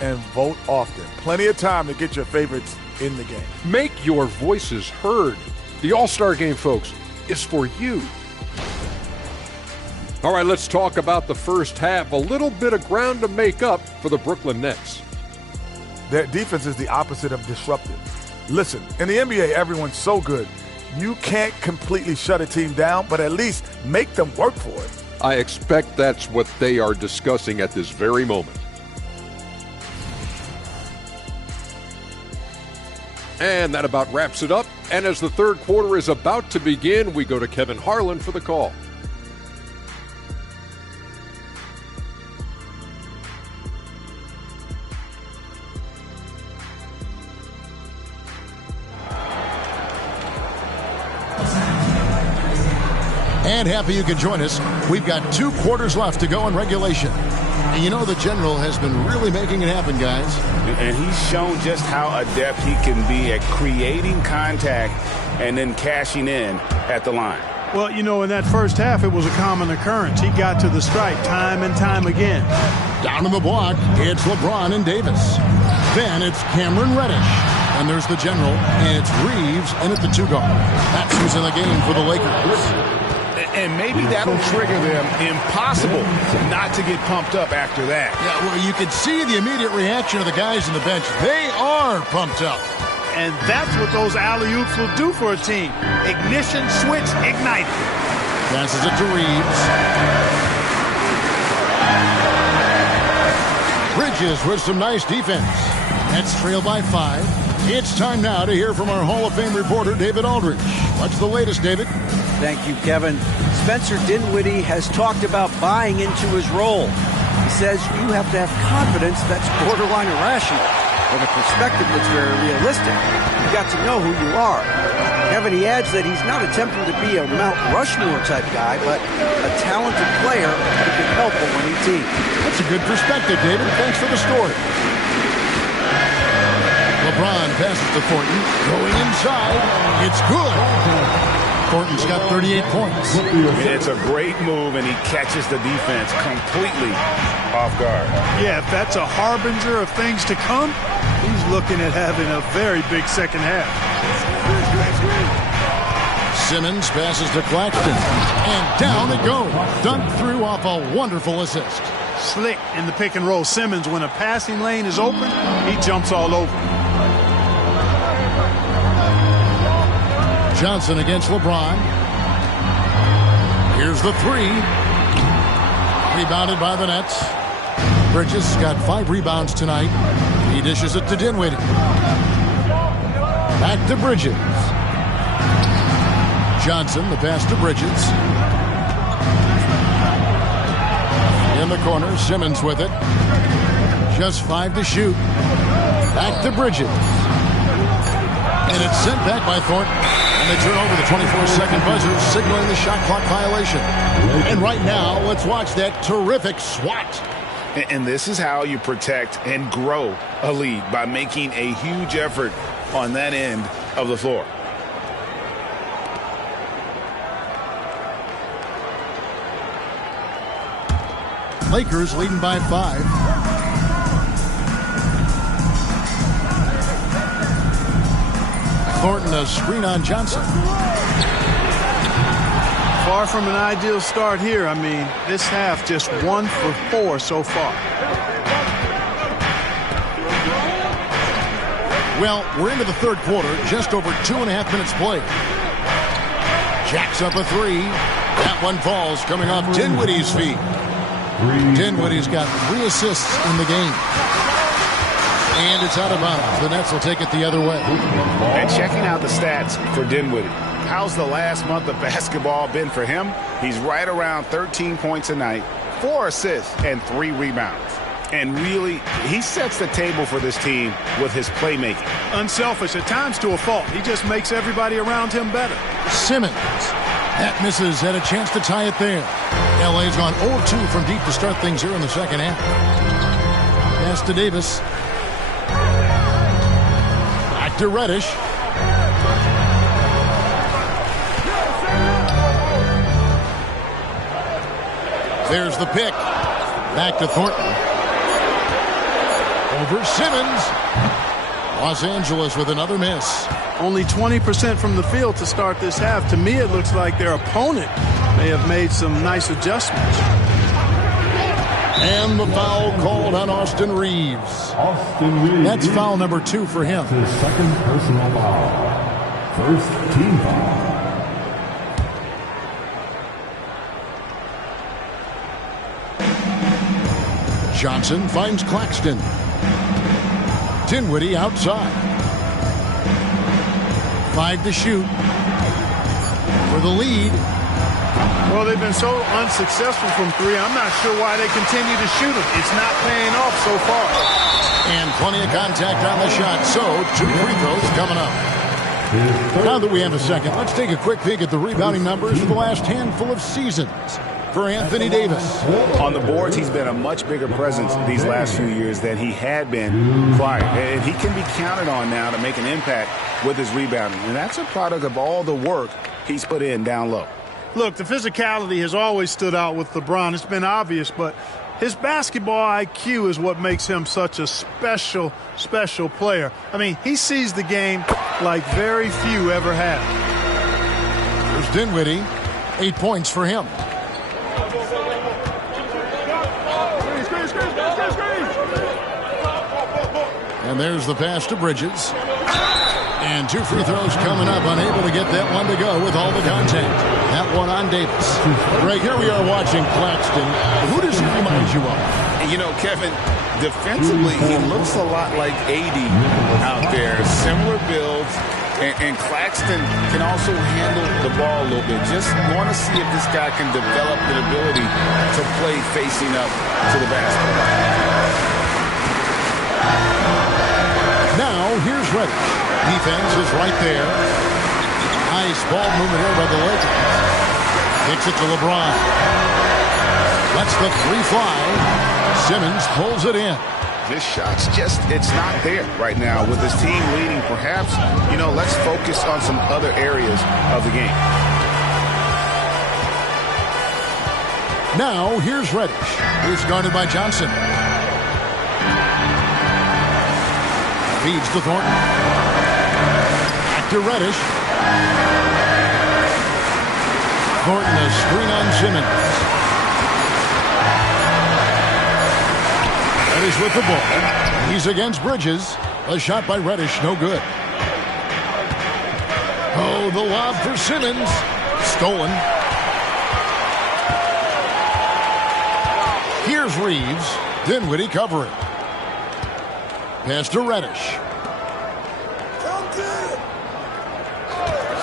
and vote often. Plenty of time to get your favorites in the game. Make your voices heard. The All-Star Game, folks, is for you. All right, let's talk about the first half. A little bit of ground to make up for the Brooklyn Nets. Their defense is the opposite of disruptive. Listen, in the NBA, everyone's so good. You can't completely shut a team down, but at least make them work for it. I expect that's what they are discussing at this very moment. And that about wraps it up. And as the third quarter is about to begin, we go to Kevin Harlan for the call. And happy you can join us. We've got 2 quarters left to go in regulation. And you know the General has been really making it happen, guys. And he's shown just how adept he can be at creating contact and then cashing in at the line. Well, you know, in that first half, it was a common occurrence. He got to the stripe time and time again. Down in the block, it's LeBron and Davis. Then it's Cameron Reddish. And there's the General, and it's Reeves in at the 2 guard. That's who's in the game for the Lakers. And maybe that'll trigger them. Impossible not to get pumped up after that. Yeah, well, you can see the immediate reaction of the guys on the bench. They are pumped up. And that's what those alley-oops will do for a team. Ignition, switch, ignite. Passes it to Reeves. Bridges with some nice defense. Nets trail by 5. It's time now to hear from our Hall of Fame reporter, David Aldridge. What's the latest, David? Thank you, Kevin. Spencer Dinwiddie has talked about buying into his role. He says you have to have confidence that's borderline irrational, but a perspective that's very realistic. You've got to know who you are. Kevin, he adds that he's not attempting to be a Mount Rushmore type guy, but a talented player who can help a winning team. That's a good perspective, David. Thanks for the story. LeBron passes to Thornton. Going inside. It's good. Thornton's got 38 points. It's a great move, and he catches the defense completely off guard. Yeah, if that's a harbinger of things to come, he's looking at having a very big second half. Simmons passes to Claxton. And down it goes. Dunked through off a wonderful assist. Slick in the pick and roll. Simmons, when a passing lane is open, he jumps all over. Johnson against LeBron. Here's the 3. Rebounded by the Nets. Bridges got 5 rebounds tonight. He dishes it to Dinwiddie. Back to Bridges. Johnson, the pass to Bridges. In the corner, Simmons with it. Just 5 to shoot. Back to Bridges. And it's sent back by Thornton. And they turn over the 24-second buzzer, signaling the shot clock violation. And right now, let's watch that terrific swat. And this is how you protect and grow a lead, by making a huge effort on that end of the floor. Lakers leading by 5. Thornton, a screen on Johnson. Far from an ideal start here. I mean, this half just 1 for 4 so far. Well, we're into the third quarter, just over 2.5 minutes played. Jacks up a 3. That one falls, coming off Dinwiddie's feet. Dinwiddie's got 3 assists in the game. And it's out of bounds. The Nets will take it the other way. And checking out the stats for Dinwiddie. How's the last month of basketball been for him? He's right around 13 points a night, 4 assists, and 3 rebounds. And really, he sets the table for this team with his playmaking. Unselfish at times to a fault. He just makes everybody around him better. Simmons. That misses. Had a chance to tie it there. LA's gone 0-2 from deep to start things here in the second half. Pass to Davis. Back to Reddish. There's the pick. Back to Thornton. Over Simmons. Los Angeles with another miss. Only 20% from the field to start this half. To me, it looks like their opponent may have made some nice adjustments. And the foul called on Austin Reeves. Austin Reeves. That's foul number 2 for him. His second personal foul. First team foul. Johnson finds Claxton. Dinwiddie outside. 5 to shoot for the lead. Well, they've been so unsuccessful from 3. I'm not sure why they continue to shoot them. It's not paying off so far. And plenty of contact on the shot. So 2 free throws coming up. Now that we have a second, let's take a quick peek at the rebounding numbers for the last handful of seasons for Anthony Davis. On the boards, he's been a much bigger presence these last few years than he had been prior. And he can be counted on now to make an impact with his rebounding. And that's a product of all the work he's put in down low. Look, the physicality has always stood out with LeBron. It's been obvious, but his basketball IQ is what makes him such a special, special player. I mean, he sees the game like very few ever have. There's Dinwiddie. 8 points for him. And there's the pass to Bridges. And 2 free throws coming up. Unable to get that one to go with all the contact. That one on Davis. Right here we are watching Claxton. Who does he remind you of? You know, Kevin, defensively, he looks a lot like AD out there. Similar builds. And Claxton can also handle the ball a little bit. Just want to see if this guy can develop the ability to play facing up to the basket. Now, here's Reddish. Defense is right there. Nice ball movement here by the Lakers. Kicks it to LeBron. Lets the 3 fly. Simmons pulls it in. This shot's just, it's not there right now. With his team leading, perhaps, you know, let's focus on some other areas of the game. Now, here's Reddish. He's guarded by Johnson. Feeds to Thornton. Back to Reddish. Thornton a screen on Simmons. Reddish with the ball. He's against Bridges. A shot by Reddish, no good. Oh, the lob for Simmons. Stolen. Here's Reeves. Dinwiddie covering. Pass to Reddish.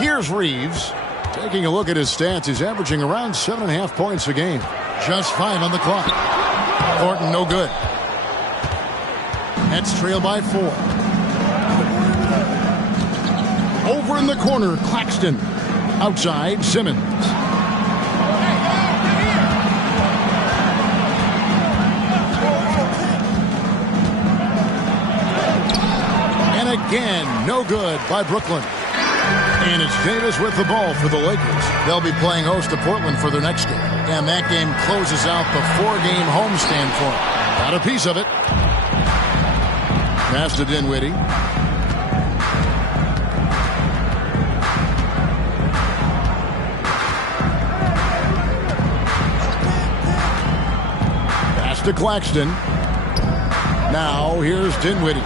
Here's Reeves. Taking a look at his stats, he's averaging around 7.5 points a game. Just 5 on the clock. Thornton, no good. Nets trail by 4. Over in the corner, Claxton. Outside, Simmons. And again, no good by Brooklyn. And it's Davis with the ball for the Lakers. They'll be playing host to Portland for their next game. And that game closes out the 4-game homestand for them. Got a piece of it. Pass to Dinwiddie. Pass to Claxton. Now here's Dinwiddie.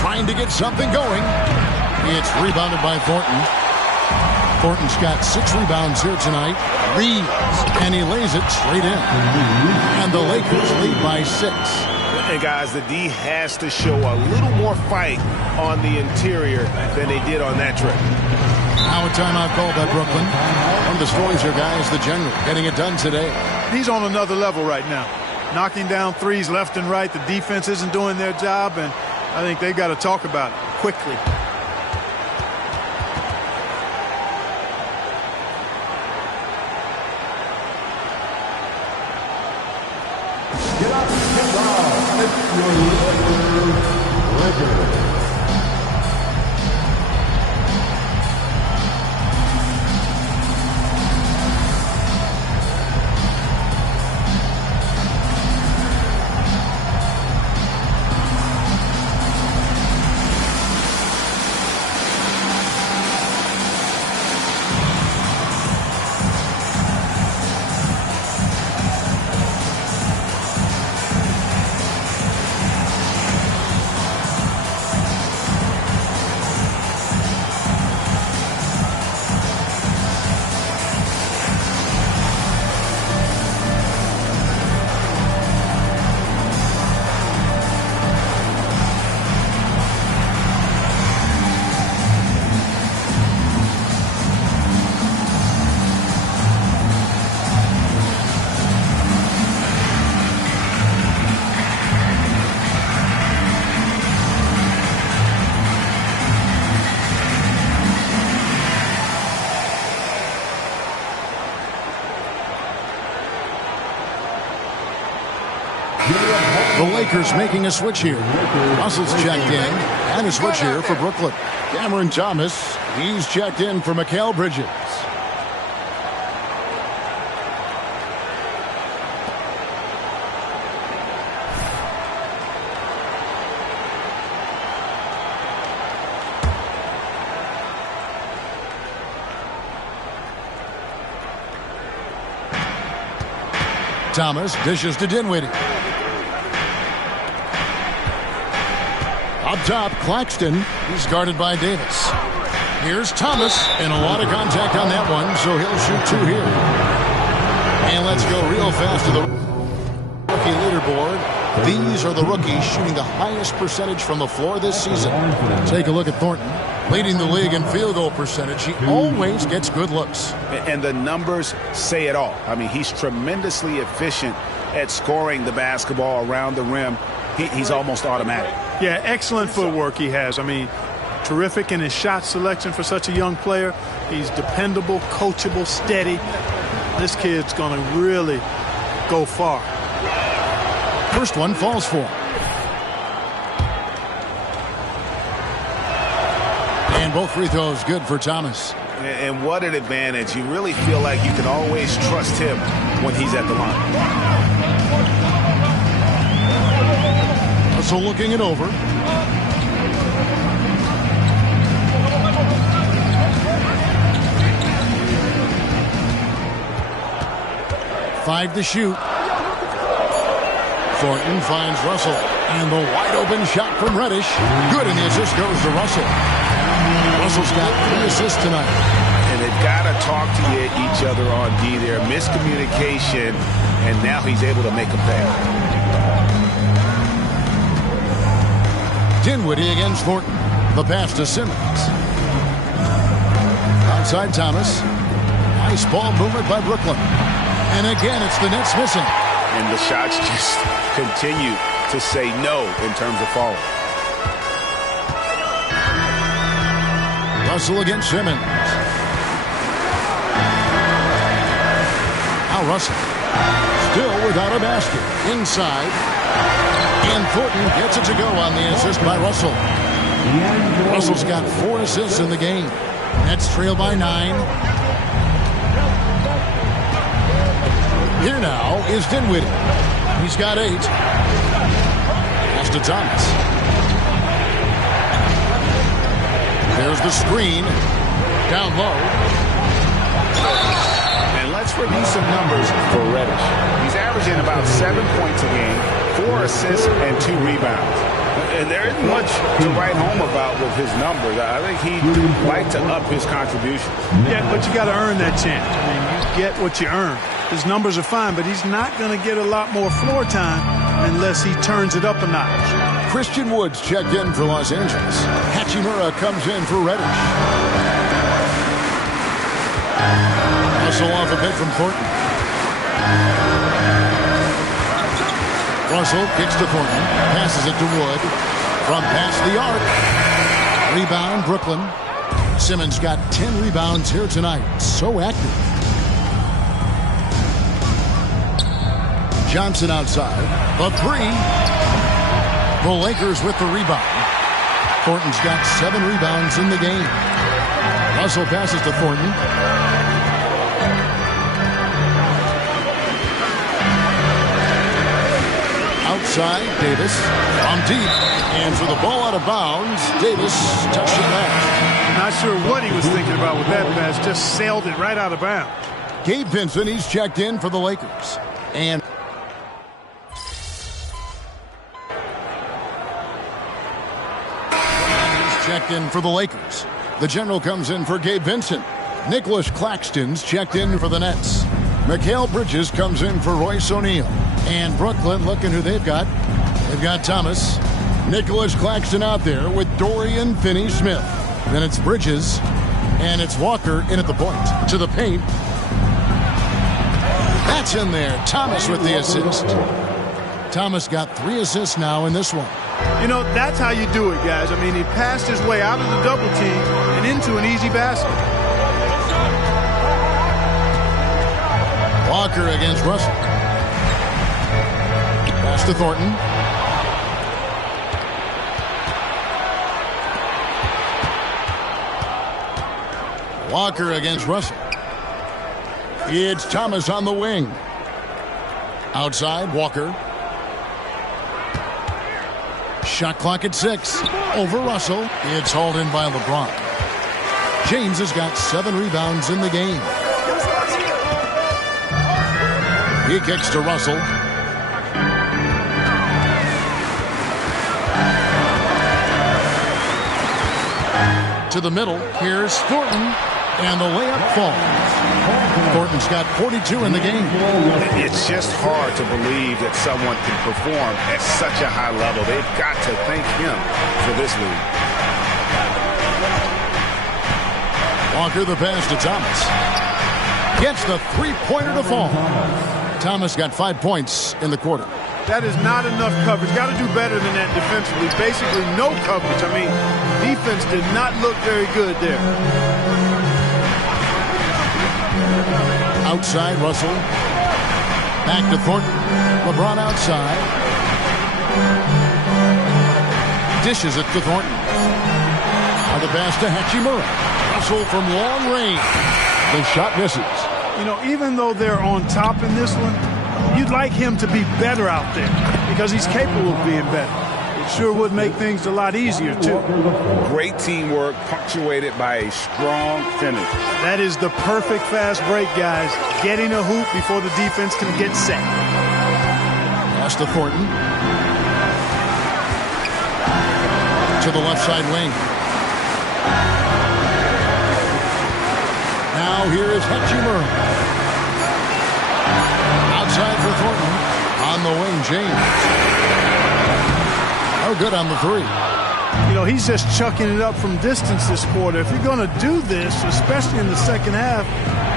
Trying to get something going. It's rebounded by Thornton. Thornton's got 6 rebounds here tonight. Reeves, and he lays it straight in. And the Lakers lead by 6. And guys, the D has to show a little more fight on the interior than they did on that trip. Now a timeout called by Brooklyn. One of the stories here, guys, the general getting it done today. He's on another level right now. Knocking down threes left and right. The defense isn't doing their job, and I think they've got to talk about it quickly. Get up, get down. It's your Lakers. The Lakers making a switch here. Russell's checked in, and a switch here for Brooklyn. Cameron Thomas, he's checked in for Mikal Bridges. Thomas dishes to Dinwiddie. Up top, Claxton. He's guarded by Davis. Here's Thomas, and a lot of contact on that one, so he'll shoot 2 here. And let's go real fast to the rookie leaderboard. These are the rookies shooting the highest percentage from the floor this season. Take a look at Thornton. Leading the league in field goal percentage. He always gets good looks. And the numbers say it all. I mean, he's tremendously efficient at scoring the basketball around the rim. He's almost automatic. Yeah, excellent footwork he has. I mean, terrific in his shot selection for such a young player. He's dependable, coachable, steady. This kid's going to really go far. First one falls for him. And both free throws good for Thomas. And what an advantage. You really feel like you can always trust him when he's at the line. So looking it over. Five to shoot. Thornton finds Russell. And the wide open shot from Reddish. Good, and the assist goes to Russell. Russell's got 3 assists tonight. And they've got to talk to each other on D there. Miscommunication, and now he's able to make a pay. Dinwiddie against Thornton. The pass to Simmons. Outside Thomas. Nice ball movement by Brooklyn. And again, it's the Nets missing. And the shots just continue to say no in terms of falling. Russell against Simmons. Now Russell. Still without a basket. Inside. And Thornton gets it to go on the assist by Russell. Russell's got 4 assists in the game. Nets trail by 9. Here now is Dinwiddie. He's got 8. Pass to Thomas. There's the screen. Down low. And let's review some numbers for Reddish. He's averaging about 7 points a game, 4 assists, and 2 rebounds. And there isn't much to write home about with his numbers. I think he'd like to up his contribution. Yeah, but you got to earn that chance. I mean, you get what you earn. His numbers are fine, but he's not going to get a lot more floor time unless he turns it up a notch. Christian Woods checked in for Los Angeles. Hachimura comes in for Reddish. Russell off a bit from Thornton. Russell kicks to Thornton. Passes it to Wood. From past the arc. Rebound, Brooklyn. Simmons got 10 rebounds here tonight. So active. Johnson outside. The 3. The Lakers with the rebound. Thornton's got 7 rebounds in the game. Russell passes to Thornton. Outside, Davis on deep. And for the ball out of bounds, Davis touched it back. Not sure what he was thinking about with that pass. Just sailed it right out of bounds. Gabe Vincent, he's checked in for the Lakers. And checked in for the Lakers. The general comes in for Gabe Vincent. Nicholas Claxton's checked in for the Nets. Mikal Bridges comes in for Royce O'Neal. And Brooklyn, looking who they've got. They've got Thomas. Nicholas Claxton out there with Dorian Finney-Smith. Then it's Bridges. And it's Walker in at the point. To the paint. That's in there. Thomas with the assist. Thomas got 3 assists now in this one. You know, that's how you do it, guys. I mean, he passed his way out of the double team and into an easy basket. Walker against Russell. Pass to Thornton. Walker against Russell. It's Thomas on the wing. Outside, Walker. Shot clock at 6. Over Russell. It's hauled in by LeBron. James has got 7 rebounds in the game. He kicks to Russell. To the middle. Here's Thornton. And the layup falls. Thornton's got 42 in the game. It's just hard to believe that someone can perform at such a high level. They've got to thank him for this lead. Walker the pass to Thomas. Gets the three-pointer to fall. Thomas got 5 points in the quarter. That is not enough coverage. Got to do better than that defensively. Basically no coverage. I mean, defense did not look very good there. Outside, Russell. Back to Thornton. LeBron outside. Dishes it to Thornton. Now the pass to Hachimura. Russell from long range. The shot misses. You know, even though they're on top in this one, you'd like him to be better out there because he's capable of being better. It sure would make things a lot easier, too. Great teamwork punctuated by a strong finish. That is the perfect fast break, guys. Getting a hoop before the defense can get set. Pass to Thornton. To the left side wing. Now here is Hachimura. Outside for Thornton. On the wing, James. Oh, good on the 3. You know, he's just chucking it up from distance this quarter. If you're going to do this, especially in the second half,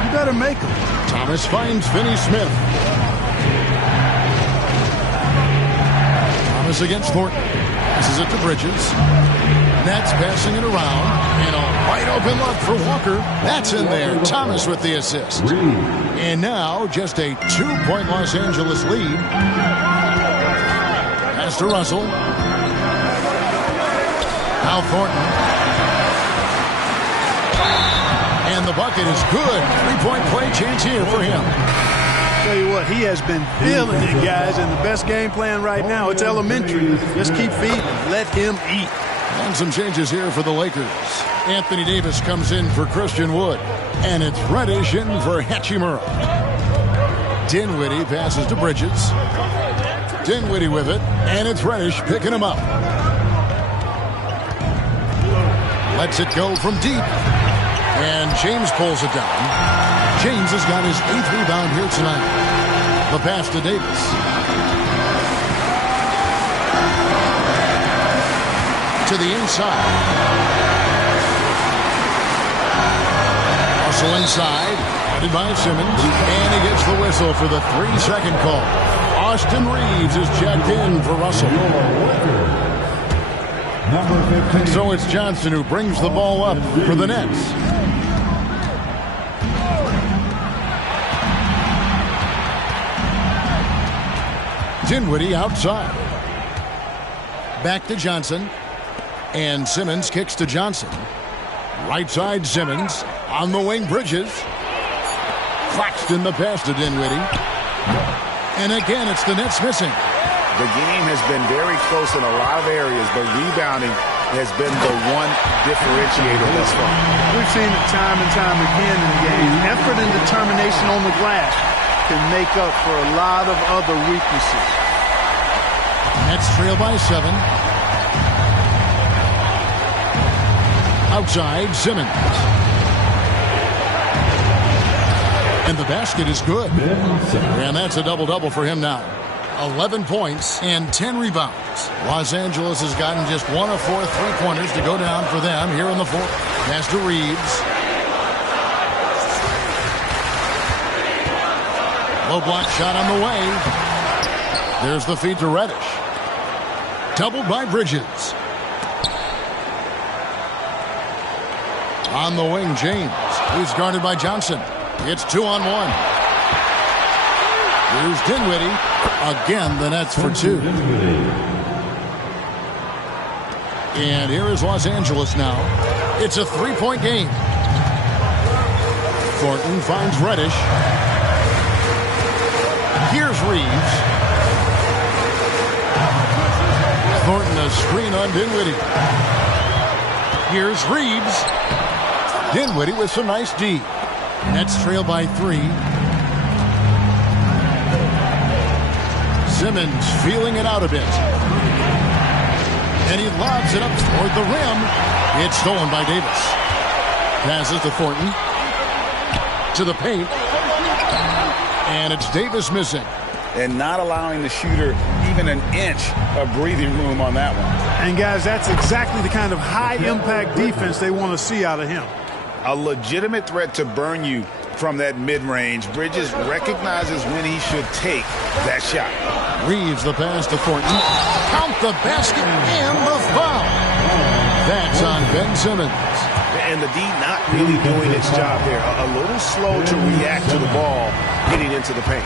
you better make them. Thomas finds Finney-Smith. Thomas against Thornton. Passes it to Bridges. Nets passing it around. And a wide open look for Walker. That's in there. Thomas with the assist. And now just a 2-point Los Angeles lead. Pass to Russell. Now Thornton. And the bucket is good. 3-point play chance here for him. Tell you what, he has been feeling it, guys, and the best game plan right now, it's elementary. Just keep feeding. Let him eat. And some changes here for the Lakers. Anthony Davis comes in for Christian Wood. And it's Reddish in for Hachimura. Dinwiddie passes to Bridges. Dinwiddie with it. And it's Reddish picking him up. Lets it go from deep. And James pulls it down. James has got his 8th rebound here tonight. The pass to Davis. To the inside. Russell inside. Headed by Simmons. And he gets the whistle for the 3-second call. Austin Reeves is checked in for Russell. And so it's Johnson who brings the ball up for the Nets. Dinwiddie outside. Back to Johnson. And Simmons kicks to Johnson. Right side Simmons. On the wing Bridges. Claxton the pass to Dinwiddie. And again it's the Nets missing. The game has been very close in a lot of areas, but rebounding has been the one differentiator thus far. We've seen it time and time again in the game. Effort and determination on the glass can make up for a lot of other weaknesses. Nets trail by 7. Outside, Simmons. And the basket is good. And that's a double-double for him now. 11 points and 10 rebounds. Los Angeles has gotten just 1 of 4 3-pointers to go down for them here in the 4th. Pass to Reeves. Low block shot on the way. There's the feed to Reddish. Doubled by Bridges. On the wing, James. He's guarded by Johnson. It's 2-on-1. Here's Dinwiddie. Again, the Nets for two. And here is Los Angeles now. It's a three-point game. Thornton finds Reddish. Here's Reeves. Thornton a screen on Dinwiddie. Here's Reeves. Dinwiddie with some nice D. Nets trail by 3. Simmons feeling it out a bit. And he lobs it up toward the rim. It's stolen by Davis. Passes to Thornton. To the paint. And it's Davis missing. And not allowing the shooter even an inch of breathing room on that one. And, guys, that's exactly the kind of high-impact defense they want to see out of him. A legitimate threat to burn you from that mid-range. Bridges recognizes when he should take that shot. Reeves the pass to Thornton. Count the basket and the foul. That's on Ben Simmons. And the D not really doing its job there. A little slow to react to the ball getting into the paint.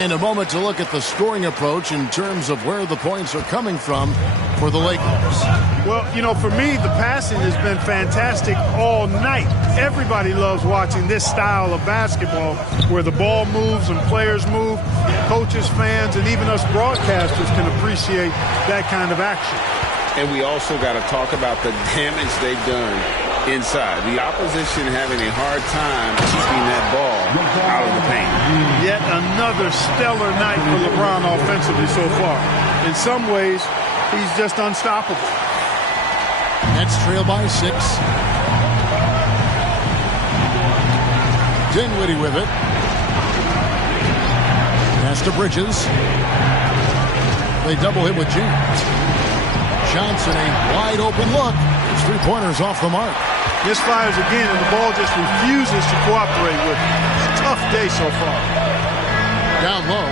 In a moment to look at the scoring approach in terms of where the points are coming from for the Lakers. Well, you know, for me, the passing has been fantastic all night. Everybody loves watching this style of basketball where the ball moves and players move. Coaches, fans, and even us broadcasters can appreciate that kind of action. And we also got to talk about the damage they've done inside. The opposition having a hard time keeping that ball out of the paint. Yet another stellar night for LeBron offensively so far. In some ways, he's just unstoppable. Nets trail by 6. Dinwiddie with it. Pass to Bridges. They double him with James. Johnson, a wide open look. His three-pointers off the mark. Misfires again, and the ball just refuses to cooperate with him. Tough day so far. Down low,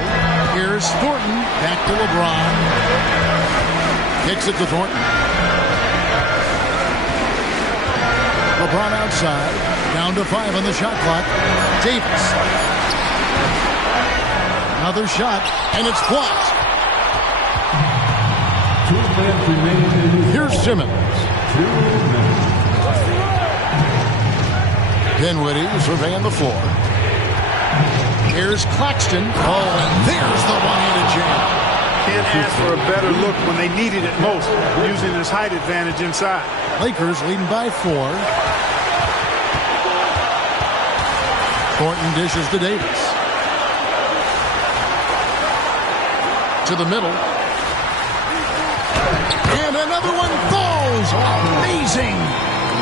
here's Thornton. Back to LeBron. Kicks it to Thornton. LeBron outside. Down to 5 on the shot clock. Davis. Another shot, and it's blocked. Here's Simmons. Dinwiddie surveying the floor. Here's Claxton. Oh, and there's the one-handed jam. Can't ask for a better look when they needed it most, using his height advantage inside. Lakers leading by 4. Thornton dishes to Davis. To the middle. And another one falls. Amazing.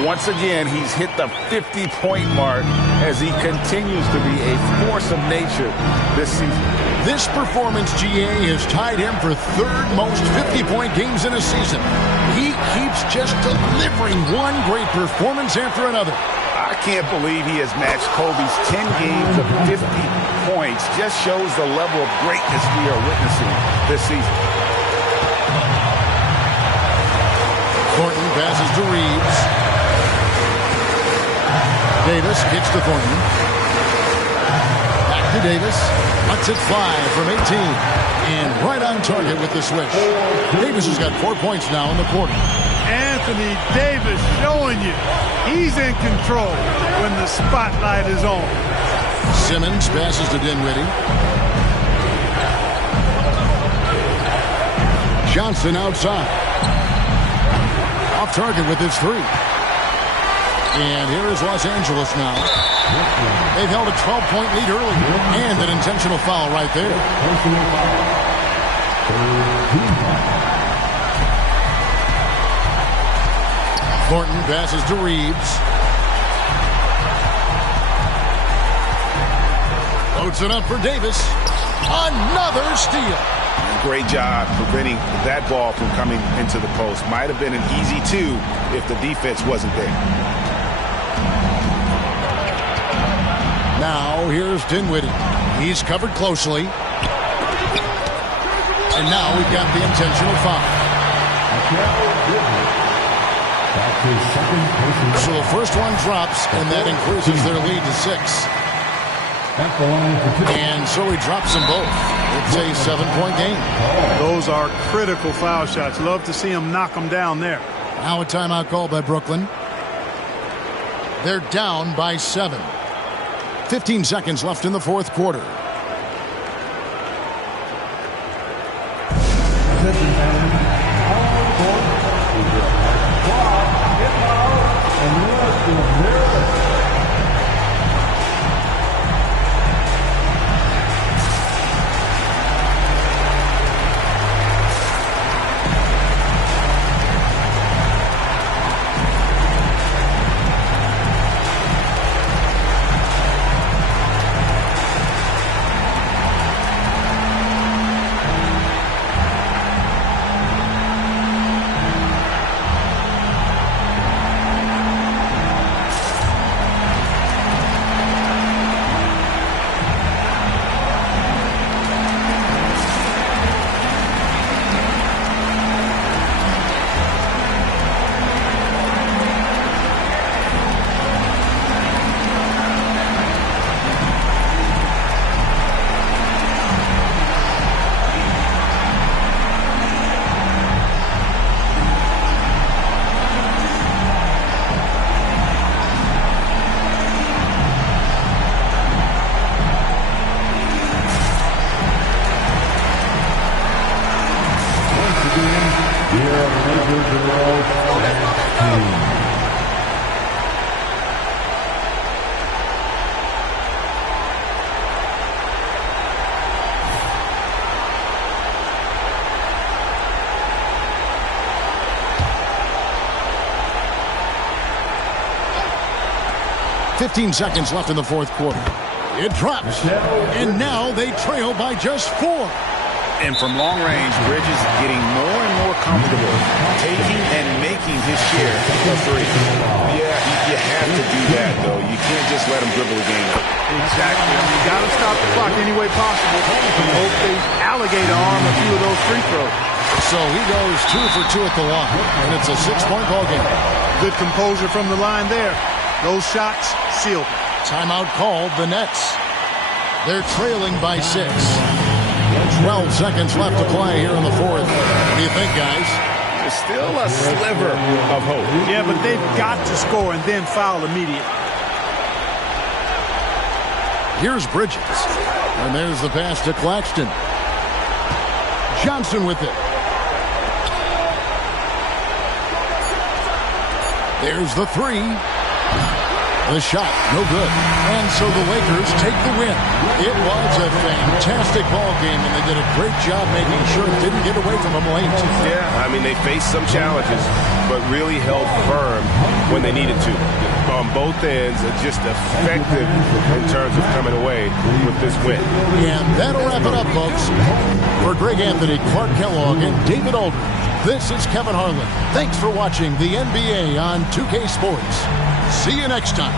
Once again, he's hit the 50-point mark as he continues to be a force of nature this season. This performance, GA, has tied him for third most 50-point games in a season. He keeps just delivering one great performance after another. I can't believe he has matched Kobe's 10 games of 50 points. Just shows the level of greatness we are witnessing this season. Thornton passes to Reeves. Davis kicks to Thornton. Back to Davis. Lets it fly from 18. And right on target with the switch. Davis has got 4 points now in the quarter. Anthony Davis showing you he's in control when the spotlight is on. Simmons passes to Dinwiddie. Johnson outside. Off target with his 3. And here is Los Angeles now. They've held a 12-point lead early. And an intentional foul right there. Thornton passes to Reeves. Loads it up for Davis. Another steal. Great job preventing that ball from coming into the post. Might have been an easy 2 if the defense wasn't there. Now here's Dinwiddie. He's covered closely. And now we've got the intentional foul. So the first one drops, and that increases their lead to 6. At the line for 2. And so he drops them both. It's a 7-point game. Those are critical foul shots. Love to see him knock them down there. Now a timeout call by Brooklyn. They're down by 7. 15 seconds left in the fourth quarter. Attention, fans. And less than there. Fifteen seconds left in the fourth quarter. It drops. And now they trail by just 4. And from long range, Bridges getting more and more comfortable taking and making his share of threes. Yeah, you have to do that, though. You can't just let him dribble the game. Exactly. You got to stop the clock any way possible. And hope they alligator arm a few of those free throws. So he goes 2 for 2 at the line, and it's a 6-point ball game. Good composure from the line there. Those shots sealed. Timeout called the Nets. They're trailing by 6. 12 seconds left to play here in the fourth. What do you think, guys? There's still a sliver of hope. Yeah, but they've got to score and then foul immediately. Here's Bridges. And there's the pass to Claxton. Johnson with it. There's the 3. The shot, no good. And so the Lakers take the win. It was a fantastic ball game, and they did a great job making sure it didn't get away from them late. Yeah, I mean, they faced some challenges, but really held firm when they needed to. On both ends, just effective in terms of coming away with this win. And that'll wrap it up, folks. For Greg Anthony, Clark Kellogg, and David Aldridge, this is Kevin Harlan. Thanks for watching the NBA on 2K Sports. See you next time.